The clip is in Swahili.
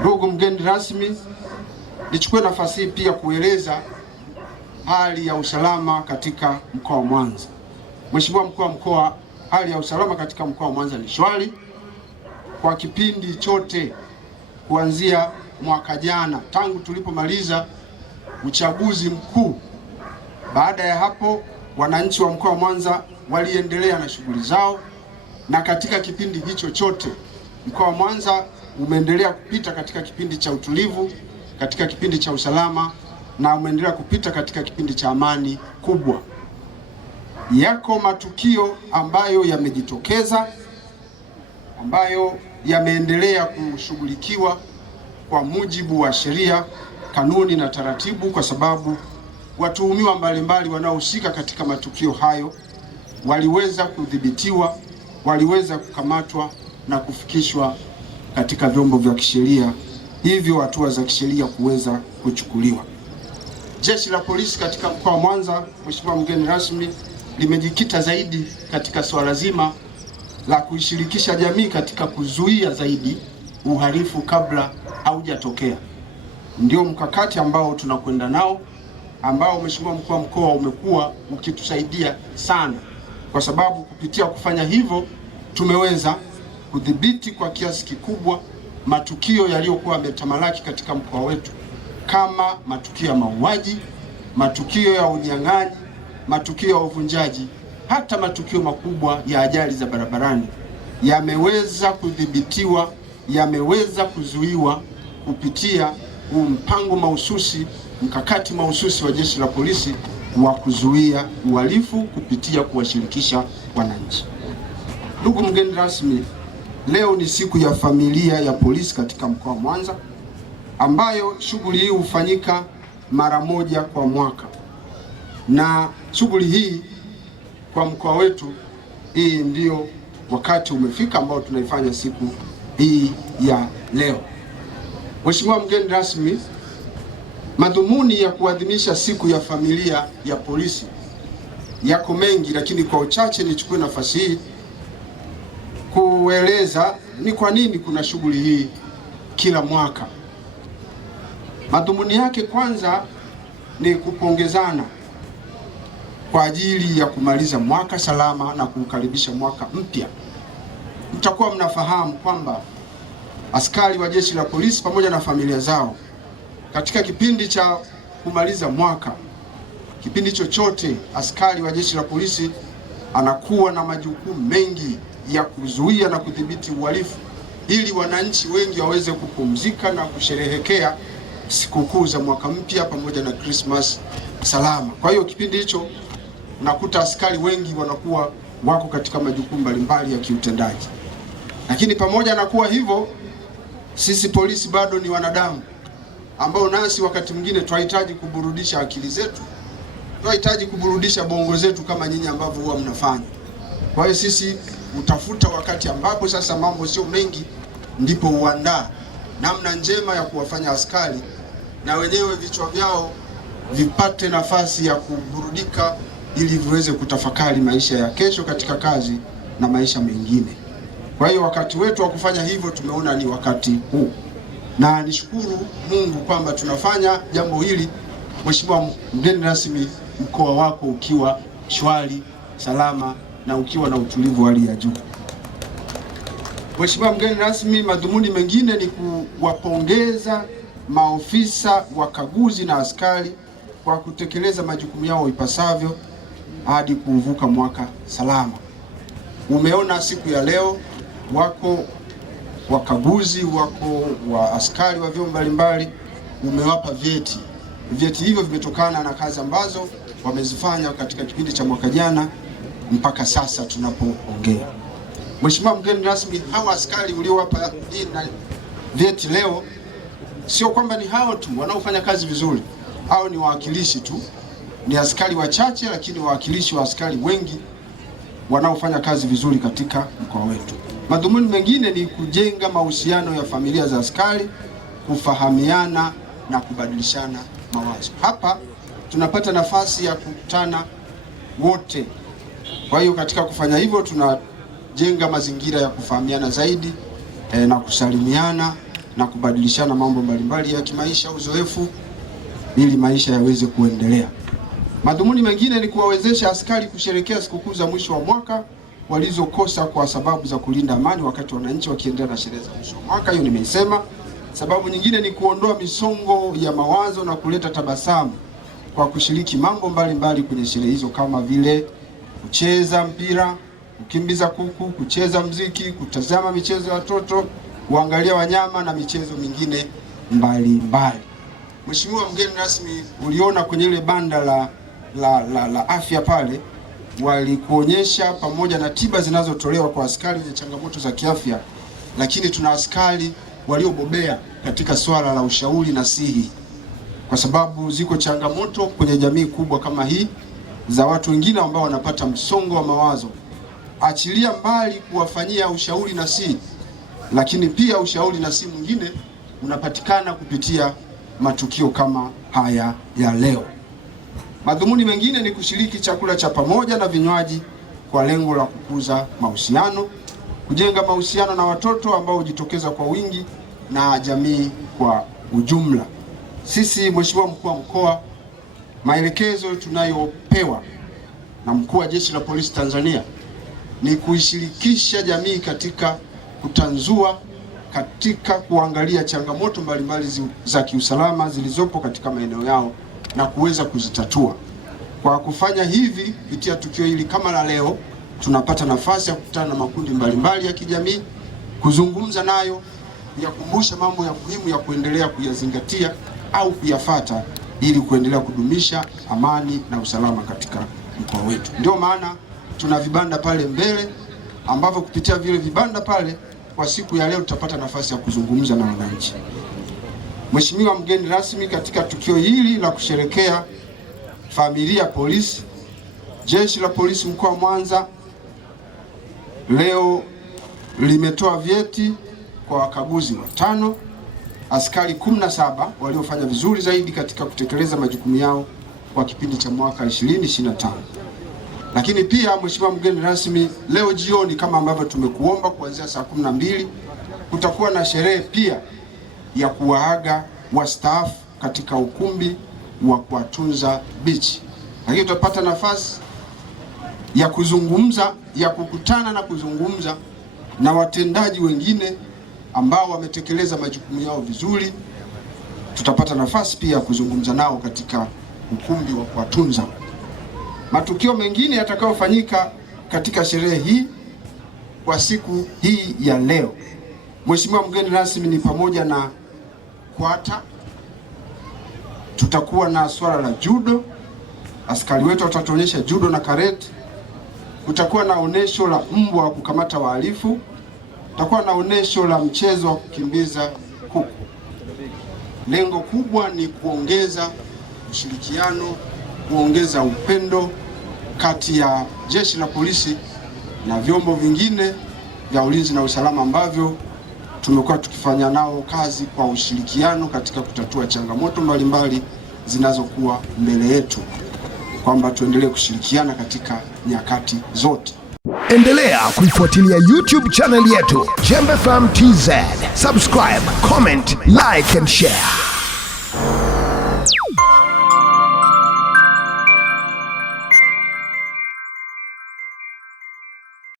Ndugu mgeni rasmi, nichukue nafasi hii pia kueleza hali ya usalama katika mkoa wa Mwanza. Mheshimiwa mkuu wa mkoa, hali ya usalama katika mkoa wa Mwanza ni shwari kwa kipindi chote kuanzia mwaka jana tangu tulipomaliza uchaguzi mkuu. Baada ya hapo, wananchi wa mkoa wa Mwanza waliendelea na shughuli zao, na katika kipindi hicho chote mkoa wa Mwanza umeendelea kupita katika kipindi cha utulivu, katika kipindi cha usalama, na umeendelea kupita katika kipindi cha amani kubwa. Yako matukio ambayo yamejitokeza, ambayo yameendelea kushughulikiwa kwa mujibu wa sheria, kanuni na taratibu, kwa sababu watuhumiwa mbalimbali wanaohusika katika matukio hayo waliweza kudhibitiwa, waliweza kukamatwa na kufikishwa katika vyombo vya kisheria, hivyo hatua za kisheria kuweza kuchukuliwa. Jeshi la polisi katika mkoa wa Mwanza, Mheshimiwa mgeni rasmi, limejikita zaidi katika swala zima la kuishirikisha jamii katika kuzuia zaidi uhalifu kabla haujatokea. Ndio mkakati ambao tunakwenda nao, ambao Mheshimiwa mkuu wa mkoa umekuwa ukitusaidia sana, kwa sababu kupitia kufanya hivyo tumeweza kudhibiti kwa kiasi kikubwa matukio yaliyokuwa yametamalaki katika mkoa wetu, kama matukio ya mauaji, matukio ya unyang'anyi, matukio ya uvunjaji, hata matukio makubwa ya ajali za barabarani yameweza kudhibitiwa, yameweza kuzuiwa kupitia mpango mahususi, mkakati mahususi wa jeshi la polisi wa kuzuia uhalifu kupitia kuwashirikisha wananchi. Ndugu mgeni rasmi, leo ni siku ya familia ya polisi katika mkoa wa Mwanza, ambayo shughuli hii hufanyika mara moja kwa mwaka, na shughuli hii kwa mkoa wetu, hii ndio wakati umefika ambao tunaifanya siku hii ya leo. Mheshimiwa mgeni rasmi, madhumuni ya kuadhimisha siku ya familia ya polisi yako mengi, lakini kwa uchache nichukue nafasi hii kueleza ni kwa nini kuna shughuli hii kila mwaka. Madhumuni yake kwanza ni kupongezana kwa ajili ya kumaliza mwaka salama na kuukaribisha mwaka mpya. Mtakuwa mnafahamu kwamba askari wa jeshi la polisi pamoja na familia zao katika kipindi cha kumaliza mwaka, kipindi chochote, askari wa jeshi la polisi anakuwa na majukumu mengi ya kuzuia na kudhibiti uhalifu, ili wananchi wengi waweze kupumzika na kusherehekea sikukuu za mwaka mpya pamoja na Christmas salama. Kwa hiyo kipindi hicho unakuta askari wengi wanakuwa wako katika majukumu mbalimbali ya kiutendaji. Lakini pamoja na kuwa hivyo, sisi polisi bado ni wanadamu ambao nasi wakati mwingine tunahitaji kuburudisha akili zetu, tunahitaji kuburudisha bongo zetu kama nyinyi ambavyo huwa mnafanya. Kwa hiyo sisi utafuta wakati ambapo sasa mambo sio mengi, ndipo uandaa namna njema ya kuwafanya askari na wenyewe vichwa vyao vipate nafasi ya kuburudika, ili viweze kutafakari maisha ya kesho katika kazi na maisha mengine. Kwa hiyo wakati wetu wa kufanya hivyo tumeona ni wakati huu, na nishukuru Mungu kwamba tunafanya jambo hili, Mheshimiwa mgeni rasmi, mkoa wako ukiwa shwari, salama na ukiwa na utulivu hali ya juu. Mheshimiwa mgeni rasmi, madhumuni mengine ni kuwapongeza maofisa wakaguzi na askari kwa kutekeleza majukumu yao ipasavyo hadi kuvuka mwaka salama. Umeona siku ya leo wako wakaguzi, wako wa askari wa vyombo mbalimbali, umewapa vyeti. Vyeti hivyo vimetokana na kazi ambazo wamezifanya katika kipindi cha mwaka jana mpaka sasa tunapoongea. Mheshimiwa mgeni rasmi, hawa askari uliowapa vyeti leo sio kwamba ni hao tu wanaofanya kazi vizuri, hao ni wawakilishi tu, ni askari wachache, lakini wawakilishi wa askari wengi wanaofanya kazi vizuri katika mkoa wetu. Madhumuni mengine ni kujenga mahusiano ya familia za askari, kufahamiana na kubadilishana mawazo. Hapa tunapata nafasi ya kukutana wote. Kwa hiyo katika kufanya hivyo tunajenga mazingira ya kufahamiana zaidi na kusalimiana na kubadilishana mambo mbalimbali ya kimaisha, uzoefu, ili maisha yaweze kuendelea. Madhumuni mengine ni kuwawezesha askari kusherehekea sikukuu za mwisho wa mwaka walizokosa kwa sababu za kulinda amani wakati wananchi wakiendelea na sherehe za mwisho wa mwaka. Hiyo nimeisema. Sababu nyingine ni kuondoa misongo ya mawazo na kuleta tabasamu kwa kushiriki mambo mbalimbali kwenye sherehe hizo, kama vile kucheza mpira, kukimbiza kuku, kucheza mziki, kutazama michezo ya watoto, kuangalia wanyama na michezo mingine mbalimbali. Mheshimiwa mgeni rasmi, uliona kwenye ile banda la afya pale walikuonyesha pamoja na tiba zinazotolewa kwa askari wenye changamoto za kiafya, lakini tuna askari waliobobea katika swala la ushauri nasihi, kwa sababu ziko changamoto kwenye jamii kubwa kama hii za watu wengine ambao wanapata msongo wa mawazo. Achilia mbali kuwafanyia ushauri nasihi, lakini pia ushauri nasihi mwingine unapatikana kupitia matukio kama haya ya leo. Madhumuni mengine ni kushiriki chakula cha pamoja na vinywaji kwa lengo la kukuza mahusiano, kujenga mahusiano na watoto ambao hujitokeza kwa wingi na jamii kwa ujumla. Sisi, Mheshimiwa Mkuu wa Mkoa, maelekezo tunayopewa na Mkuu wa Jeshi la Polisi Tanzania ni kuishirikisha jamii katika kutanzua, katika kuangalia changamoto mbalimbali za kiusalama zilizopo katika maeneo yao na kuweza kuzitatua. Kwa kufanya hivi, kupitia tukio hili kama la leo, tunapata nafasi ya kukutana na makundi mbalimbali ya kijamii, kuzungumza nayo, kuyakumbusha mambo ya muhimu ya kuendelea kuyazingatia au kuyafata ili kuendelea kudumisha amani na usalama katika mkoa wetu. Ndio maana tuna vibanda pale mbele ambavyo kupitia vile vibanda pale kwa siku ya leo tutapata nafasi ya kuzungumza na wananchi. Mheshimiwa mgeni rasmi, katika tukio hili la kusherekea familia polisi, Jeshi la Polisi mkoa wa Mwanza leo limetoa vyeti kwa wakaguzi 5, askari 17 waliofanya vizuri zaidi katika kutekeleza majukumu yao kwa kipindi cha mwaka 2025. Lakini pia Mheshimiwa mgeni rasmi, leo jioni kama ambavyo tumekuomba, kuanzia saa 12 kutakuwa na sherehe pia ya kuwaaga wastaafu katika ukumbi wa Kuwatunza Beach. Lakini tutapata nafasi ya kuzungumza, ya kukutana na kuzungumza na watendaji wengine ambao wametekeleza majukumu yao vizuri. Tutapata nafasi pia ya kuzungumza nao katika ukumbi wa kuwatunza. Matukio mengine yatakayofanyika katika sherehe hii kwa siku hii ya leo, Mheshimiwa mgeni rasmi, ni pamoja na kwata, tutakuwa na swala la judo, askari wetu watatuonyesha judo na karate. Kutakuwa na onesho la mbwa wa kukamata wahalifu. Tutakuwa na onesho la mchezo wa kukimbiza kuku. Lengo kubwa ni kuongeza ushirikiano, kuongeza upendo kati ya Jeshi la Polisi na vyombo vingine vya ulinzi na usalama ambavyo tumekuwa tukifanya nao kazi kwa ushirikiano katika kutatua changamoto mbalimbali zinazokuwa mbele yetu, kwamba tuendelee kushirikiana katika nyakati zote. Endelea kuifuatilia YouTube channel yetu Jembe FM TZ. Subscribe, comment, like and share.